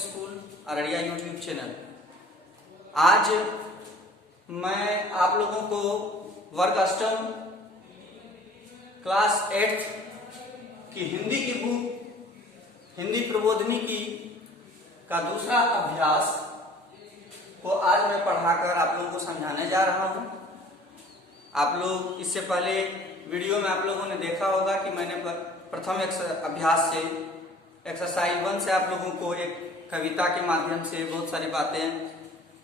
School Araria YouTube channel. आज मैं आप लोगों को वर्ग अष्टम क्लास 8 की हिंदी की बुक हिंदी प्रबोधिनी की का दूसरा अभ्यास को आज मैं पढ़ाकर आप लोगों को समझाने जा रहा हूं। आप लोग इससे पहले वीडियो में आप लोगों ने देखा होगा कि मैंने प्रथम अभ्यास से एक्सरसाइज 1 से आप लोगों को एक कविता के माध्यम से बहुत सारी बातें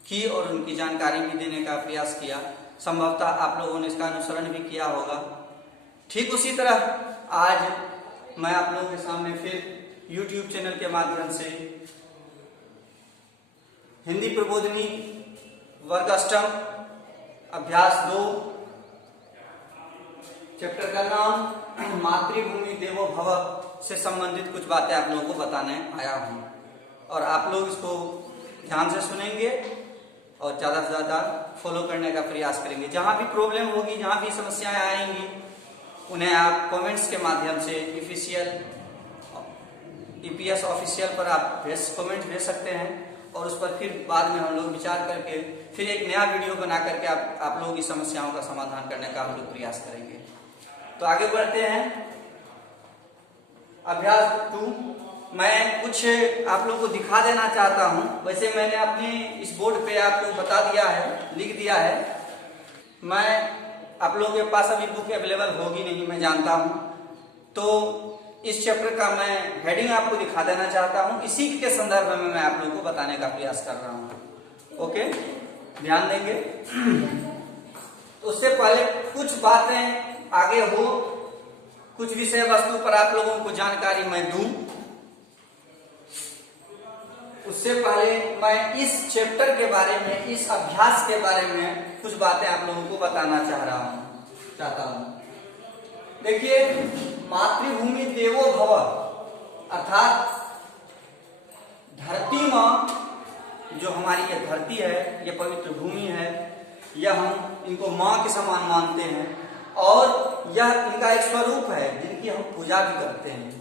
की और उनकी जानकारी भी देने का प्रयास किया। संभवतः आप लोगों ने इसका अनुसरण भी किया होगा। ठीक उसी तरह आज मैं आप लोगों के सामने फिर YouTube चैनल के माध्यम से हिंदी प्रबोधिनी वर्ग अष्टम अभ्यास 2 चैप्टर का नाम मातृभूमि देवो भव से संबंधित कुछ बातें आप लोगों को बताने आया हूं और आप लोग इसको ध्यान से सुनेंगे और ज्यादा से ज्यादा फॉलो करने का प्रयास करेंगे। जहां भी प्रॉब्लम होगी, जहां भी समस्याएं आएंगी, उन्हें आप कमेंट्स के माध्यम से ईपीएस ऑफिशियल पर आप कमेंट भेज सकते हैं और उस पर फिर बाद में हम लोग विचार करके फिर एक नया वीडियो बना करके आप लोगों की समस्याओं का समाधान करने का हम लोग प्रयास करेंगे। तो आगे बढ़ते हैं। अभ्यास 2 मैं कुछ आप लोगों को दिखा देना चाहता हूं। वैसे मैंने अपने इस बोर्ड पे आपको बता दिया है, लिख दिया है। मैं आप लोगों के पास अभी बुक अवेलेबल होगी नहीं, मैं जानता हूं, तो इस चैप्टर का मैं हेडिंग आपको दिखा देना चाहता हूं। इसी के संदर्भ में मैं आप लोगों को बताने का प्रयास कर रहा हूं। ओके, ध्यान देंगे। तो उससे पहले कुछ बातें आगे हो, कुछ विषय वस्तु पर आप लोगों को जानकारी मैं दूं, उससे पहले मैं इस चैप्टर के बारे में, इस अभ्यास के बारे में कुछ बातें आप लोगों को बताना चाहता हूं। देखिए, मातृभूमि देवो भव अर्थात धरती माँ, जो हमारी ये धरती है, ये पवित्र भूमि है, यह हम इनको माँ के समान मानते हैं और यह इनका एक स्वरूप है जिनकी हम पूजा भी करते हैं।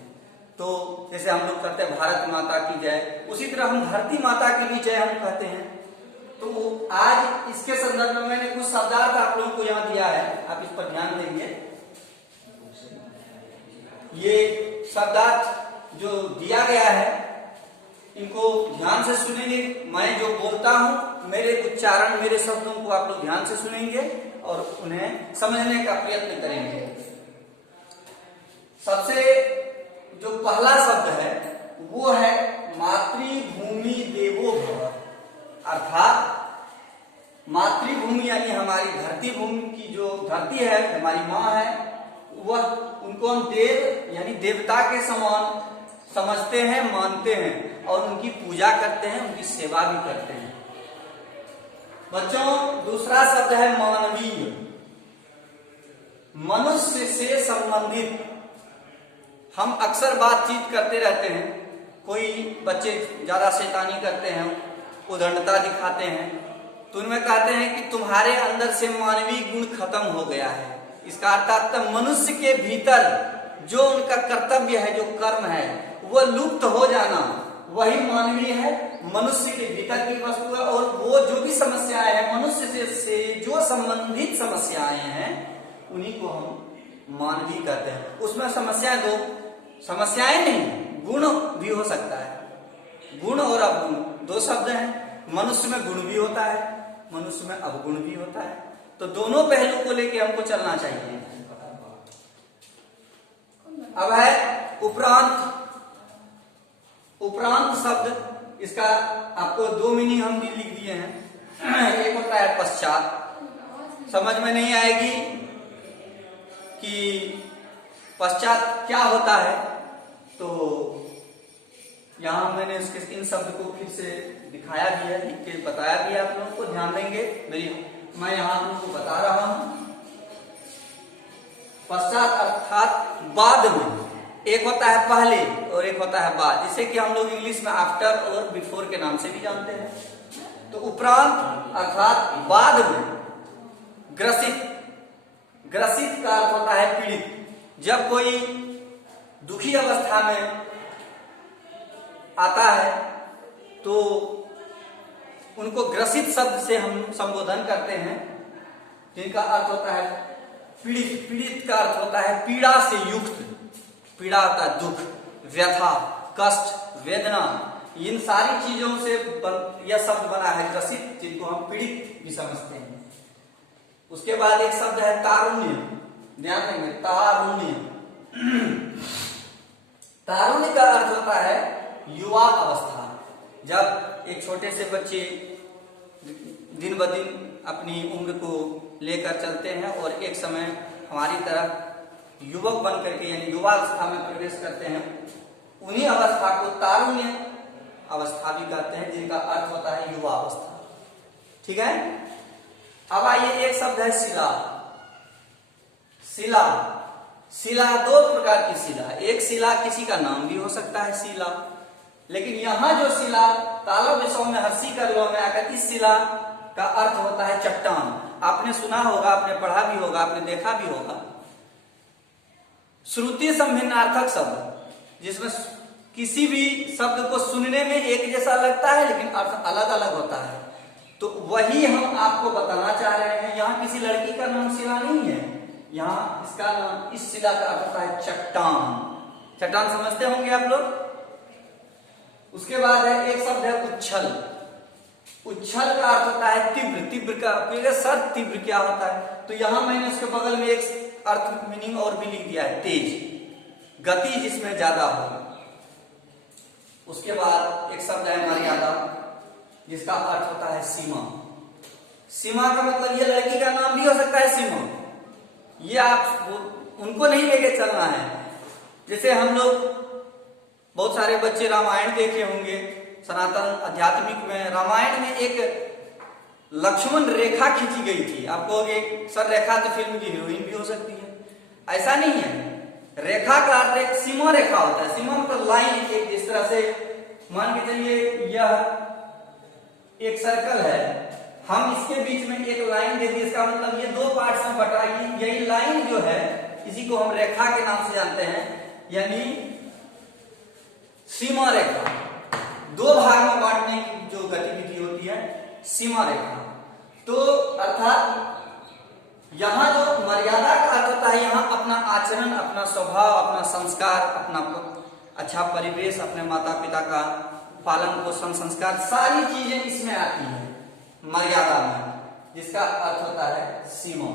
तो जैसे हम लोग कहते हैं भारत माता की जय, उसी तरह हम धरती माता की भी जय हम कहते हैं। तो आज इसके संदर्भ में मैंने कुछ शब्दार्थ आप लोगों को यहाँ दिया है, आप इस पर ध्यान देंगे। ये शब्दार्थ जो दिया गया है, इनको ध्यान से सुनेंगे। मैं जो बोलता हूं, मेरे उच्चारण, मेरे शब्दों को आप लोग ध्यान से सुनेंगे और उन्हें समझने का प्रयत्न करेंगे। सबसे जो पहला शब्द है वो है मातृभूमि देवो भव, अर्थात मातृभूमि यानी हमारी धरती भूमि की जो धरती है, हमारी माँ है, वह उनको हम देव यानी देवता के समान समझते हैं, मानते हैं और उनकी पूजा करते हैं, उनकी सेवा भी करते हैं। बच्चों, दूसरा शब्द है मानवीय, मनुष्य से संबंधित। हम अक्सर बातचीत करते रहते हैं, कोई बच्चे ज्यादा शैतानी करते हैं, उद्दंडता दिखाते हैं, तो उनमें कहते हैं कि तुम्हारे अंदर से मानवीय गुण खत्म हो गया है। इसका अर्थात मनुष्य के भीतर जो उनका कर्तव्य है, जो कर्म है, वह लुप्त हो जाना, वही मानवीय है, मनुष्य के भीतर की वस्तु है। और वो जो भी समस्याएं हैं, मनुष्य से जो संबंधित समस्याएं हैं, उन्हीं को हम मानवीय कहते हैं। उसमें समस्याएं नहीं, गुण भी हो सकता है। गुण और अवगुण 2 शब्द हैं। मनुष्य में गुण भी होता है, मनुष्य में अवगुण भी होता है। तो दोनों पहलू को लेके हमको चलना चाहिए। अब है उपरांत। उपरांत शब्द, इसका आपको 2 मीनिंग हम भी लिख दिए हैं। एक होता है पश्चात। समझ में नहीं आएगी कि पश्चात क्या होता है, तो यहां मैंने इन शब्द को फिर से दिखाया भी है, लिख के बताया भी है। आप लोगों को ध्यान देंगे, मैं यहां आप लोगों को बता रहा हूं। पश्चात अर्थात बाद में। एक होता है पहले और एक होता है बाद, जिसे कि हम लोग इंग्लिश में आफ्टर और बिफोर के नाम से भी जानते हैं। तो उपरांत अर्थात बाद में। ग्रसित, ग्रसित का अर्थ होता है पीड़ित। जब कोई दुखी अवस्था में आता है तो उनको ग्रसित शब्द से हम संबोधन करते हैं, जिनका अर्थ होता है पीड़ित। पीड़ित का अर्थ होता है पीड़ा से युक्त। पीड़ा होता है दुख, व्यथा, कष्ट, वेदना। इन सारी चीजों से यह शब्द बना है ग्रसित, जिनको हम पीड़ित भी समझते हैं। उसके बाद एक शब्द है तारुण्य। ध्यान देंगे, तारुण्य। तारुण्य का अर्थ होता है युवा अवस्था। जब एक छोटे से बच्चे दिन ब दिन अपनी उम्र को लेकर चलते हैं और एक समय हमारी तरफ युवक बन करके यानी युवा अवस्था में प्रवेश करते हैं, उन्हीं अवस्था को तारुण्य अवस्था भी कहते हैं, जिनका अर्थ होता है युवा अवस्था। ठीक है। अब आइए, एक शब्द है शिला। शिला, शिला दो प्रकार की शिला। एक शिला किसी का नाम भी हो सकता है शिला, लेकिन यहां जो शिला तालब विषयों में हर्षी कर लो में आकर इस शिला का अर्थ होता है चट्टान। आपने सुना होगा, आपने पढ़ा भी होगा, आपने देखा भी होगा। श्रुति संभिन्नार्थक शब्द, जिसमें किसी भी शब्द को सुनने में एक जैसा लगता है लेकिन अर्थ अलग अलग होता है, तो वही हम आपको बताना चाह रहे हैं। यहाँ किसी लड़की का नाम शिला नहीं है, यहाँ इसका नाम, इस शिला का अर्थ होता है चट्टान। चट्टान समझते होंगे आप लोग। उसके बाद है एक शब्द है उच्छल। उच्छल का अर्थ होता है तीव्र। तीव्र का सर तीव्र क्या होता है, तो यहां मैंने उसके बगल में एक अर्थ मीनिंग और भी लिख दिया है, तेज, गति जिसमें ज्यादा हो। उसके बाद एक शब्द है मर्यादा, जिसका अर्थ होता है सीमा। सीमा का मतलब ये लड़की का नाम भी हो सकता है सीमा। ये आप उनको नहीं लेके चलना है। जैसे हम लोग बहुत सारे बच्चे रामायण देखे होंगे, सनातन आध्यात्मिक में रामायण में एक लक्ष्मण रेखा खींची गई थी। आप कहोगे सर रेखा तो फिल्म की हीरोइन भी हो सकती है। ऐसा नहीं है। रेखा का अर्थ एक सीमा रेखा होता है। सीमा मतलब लाइन, एक जिस तरह से मान के चलिए यह एक सर्कल है, हम इसके बीच में एक लाइन दे दी, इसका मतलब ये दो पार्ट्स में बटा, यही लाइन जो है इसी को हम रेखा के नाम से जानते हैं, यानी सीमा रेखा। दो भाग में बांटने की जो गतिविधि होती है सीमा रेखा। तो अर्थात यहां जो मर्यादा का अर्थ होता है, यहां अपना आचरण, अपना स्वभाव, अपना संस्कार, अपना अच्छा परिवेश, अपने माता पिता का पालन पोषण संस्कार, सारी चीजें इसमें आती हैं मर्यादा में, जिसका अर्थ होता है सीमा।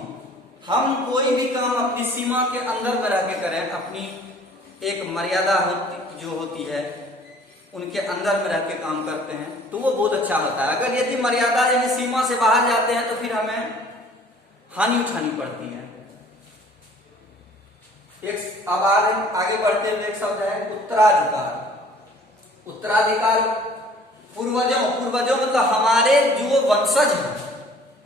हम कोई भी काम अपनी सीमा के अंदर में रह के करें, अपनी एक मर्यादा जो होती है उनके अंदर में रह के काम करते हैं, तो वो बहुत अच्छा होता है। अगर यदि मर्यादा यानी सीमा से बाहर जाते हैं तो फिर हमें हानि उठानी पड़ती है। एक अब आगे बढ़ते हुए एक शब्द है उत्तराधिकार। उत्तराधिकार पूर्वजों मतलब हमारे जो वंशज हैं,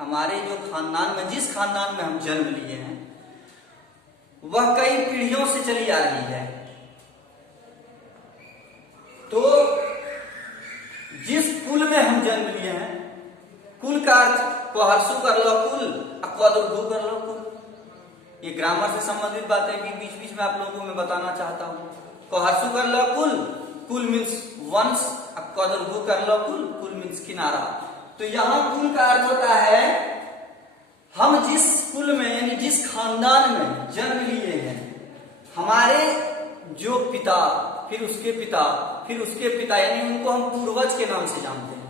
हमारे जो खानदान में, जिस खानदान में हम जन्म लिए हैं, वह कई पीढ़ियों से चली आ रही है। तो जिस कुल में हम जन्म लिए हैं, कुल का अर्थ को हर्षु कर लो कुल, अक्वादुर्धु कर लो कुल। ये ग्रामर से संबंधित बातें भी बीच बीच में आप लोगों को मैं बताना चाहता हूं। को हर्षु कर लो कुल, कुल मीन्स वंश, अक्वादुर्धु कर लो कुल, कुल मीन्स किनारा। तो यहां कुल का अर्थ होता है हम जिस कुल में यानी जिस खानदान में जन्म लिए हैं, हमारे जो पिता, फिर उसके पिता, फिर उसके पिता, यानी उनको हम पूर्वज के नाम से जानते हैं।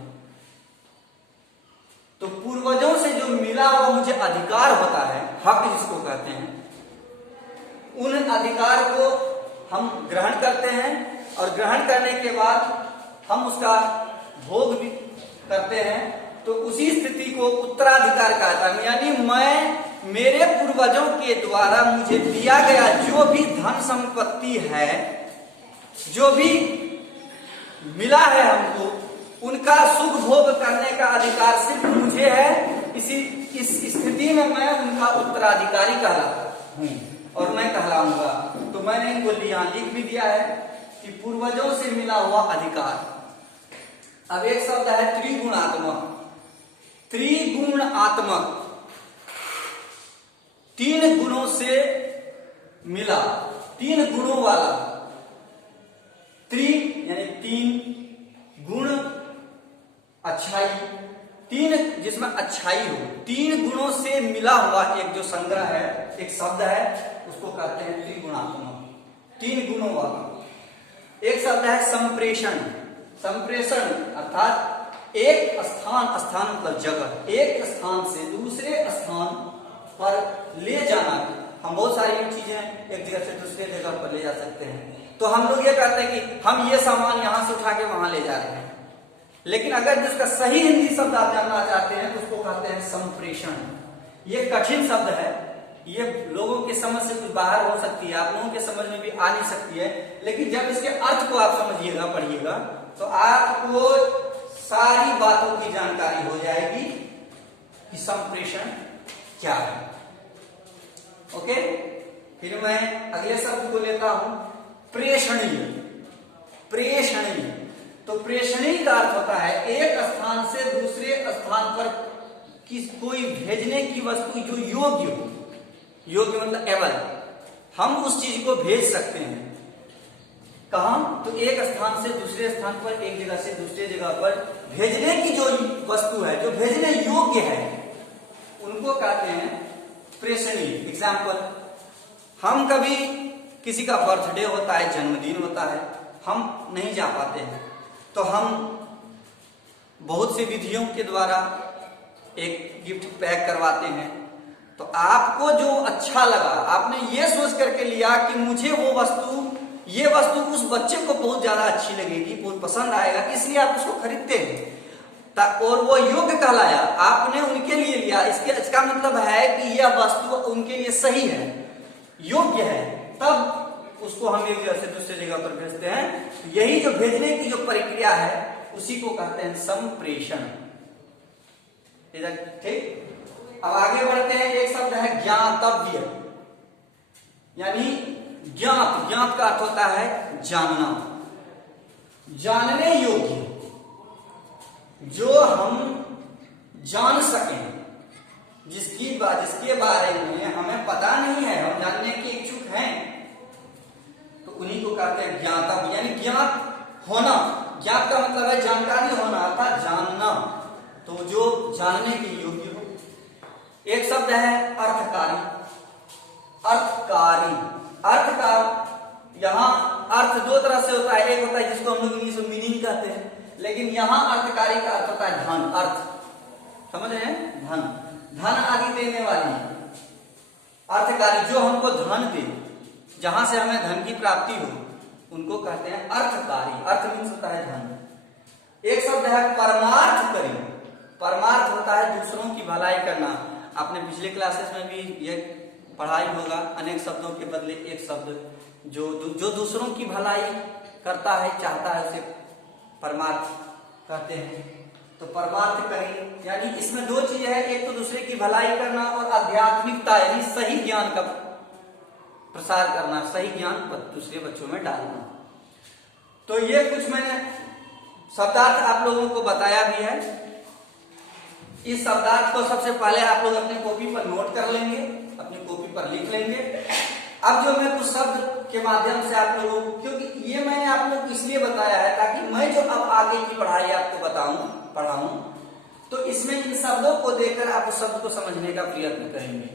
तो पूर्वजों से जो मिला हुआ मुझे अधिकार होता है, हक जिसको कहते हैं, उन अधिकार को हम ग्रहण करते हैं और ग्रहण करने के बाद हम उसका भोग भी करते हैं। तो उसी स्थिति को उत्तराधिकार कहता है। यानी मेरे पूर्वजों के द्वारा मुझे दिया गया जो भी धन संपत्ति है, जो भी मिला है हमको, उनका सुख भोग करने का अधिकार सिर्फ मुझे है। इस स्थिति में मैं उनका उत्तराधिकारी कहलाता हूं और मैं कहलाऊंगा। तो मैंने इनको यहां लिख भी दिया है कि पूर्वजों से मिला हुआ अधिकार। अब एक शब्द है त्रिगुणात्मक। त्रिगुणात्मक, तीन गुणों से मिला, तीन गुणों वाला। त्रि यानी तीन, गुण अच्छाई, तीन जिसमें अच्छाई हो, तीन गुणों से मिला हुआ एक जो संग्रह है, एक शब्द है, उसको कहते हैं त्रिगुणात्मक, तीन गुणों वाला। एक शब्द है संप्रेषण। संप्रेषण अर्थात एक स्थान, स्थान मतलब जगह, एक स्थान से दूसरे स्थान पर ले जाना। हम बहुत सारी चीजें एक जगह से दूसरे जगह पर ले जा सकते हैं, तो हम लोग ये कहते हैं कि हम ये सामान यहां से उठा के वहां ले जा रहे हैं, लेकिन अगर जिसका सही हिंदी शब्द आप जानना चाहते हैं तो उसको कहते हैं संप्रेषण। ये कठिन शब्द है, ये लोगों के समझ से कुछ बाहर हो सकती है, आप लोगों के समझ में भी आ नहीं सकती है, लेकिन जब इसके अर्थ को आप समझिएगा, पढ़िएगा, तो आपको सारी बातों की जानकारी हो जाएगी कि संप्रेषण क्या है। ओके, फिर मैं अगले शब्द को लेता हूं, प्रेषणीय। प्रेषणीय, तो प्रेषणीय का अर्थ होता है एक स्थान से दूसरे स्थान पर कोई भेजने की वस्तु जो योग्य हो, योग्य मतलब एबल, हम उस चीज को भेज सकते हैं। कहां? तो एक स्थान से दूसरे स्थान पर, एक जगह से दूसरे जगह पर भेजने की जो वस्तु है, जो भेजने योग्य है, उनको कहते हैं प्रेषणीय। एग्जाम्पल, हम कभी किसी का बर्थडे होता है, जन्मदिन होता है, हम नहीं जा पाते हैं, तो हम बहुत सी विधियों के द्वारा एक गिफ्ट पैक करवाते हैं। तो आपको जो अच्छा लगा, आपने ये सोच करके लिया कि मुझे वो वस्तु, ये वस्तु उस बच्चे को बहुत ज्यादा अच्छी लगेगी, बहुत पसंद आएगा, इसलिए आप उसको खरीदते हैं और वो योग्य कहलाया, आपने उनके लिए लिया। इसका मतलब है कि यह वस्तु उनके लिए सही है, योग्य है, तब उसको हम एक जगह से दूसरे जगह पर भेजते हैं। तो यही जो भेजने की जो प्रक्रिया है, उसी को कहते हैं संप्रेषण। ठीक, अब आगे बढ़ते हैं। एक शब्द है ज्ञातव्य, यानी ज्ञात। ज्ञात का अर्थ होता है जानना, जानने योग्य, जो हम जान सकें, जिसके बारे में हमें पता नहीं है, हम जानने के इच्छुक हैं, तो उन्हीं को कहते हैं ज्ञातव्य, यानी ज्ञात होना। ज्ञात का मतलब है जानकारी होना, अर्थात जानना, तो जो जानने के योग्य हो। एक शब्द है अर्थकारी। अर्थकारी, अर्थ का यहां अर्थ दो तरह से होता है, एक होता है जिसको हम लोग इंग्लिश में मीनिंग कहते हैं, लेकिन यहां अर्थकारी का अर्थ होता है धन। अर्थ समझ रहे हैं, धन, धन आदि देने वाली अर्थकारी, जो हमको धन दे, जहां से हमें धन की प्राप्ति हो, उनको कहते हैं अर्थकारी। अर्थ मीन्स होता है धन। एक शब्द है परमार्थकारी। परमार्थ होता है दूसरों की भलाई करना। आपने पिछले क्लासेस में भी ये पढ़ाई होगा, अनेक शब्दों के बदले एक शब्द जो दूसरों की भलाई करता है, चाहता है, उसे परमार्थ कहते हैं। तो परमार्थ करें, यानी इसमें दो चीजें हैं, एक तो दूसरे की भलाई करना और आध्यात्मिकता, यानी सही ज्ञान का प्रसार करना, सही ज्ञान दूसरे बच्चों में डालना। तो ये कुछ मैंने शब्दार्थ आप लोगों को बताया भी है। इस शब्दार्थ को सबसे पहले आप लोग अपनी कॉपी पर नोट कर लेंगे, अपनी कॉपी पर लिख लेंगे। अब जो मैं कुछ शब्द के माध्यम से आप लोगों को, क्योंकि ये मैंने आप लोग को इसलिए बताया है ताकि मैं जो अब आगे की पढ़ाई आपको पढ़ाऊं, तो इसमें इन शब्दों को देखकर आप उस शब्द को समझने का प्रयत्न करेंगे।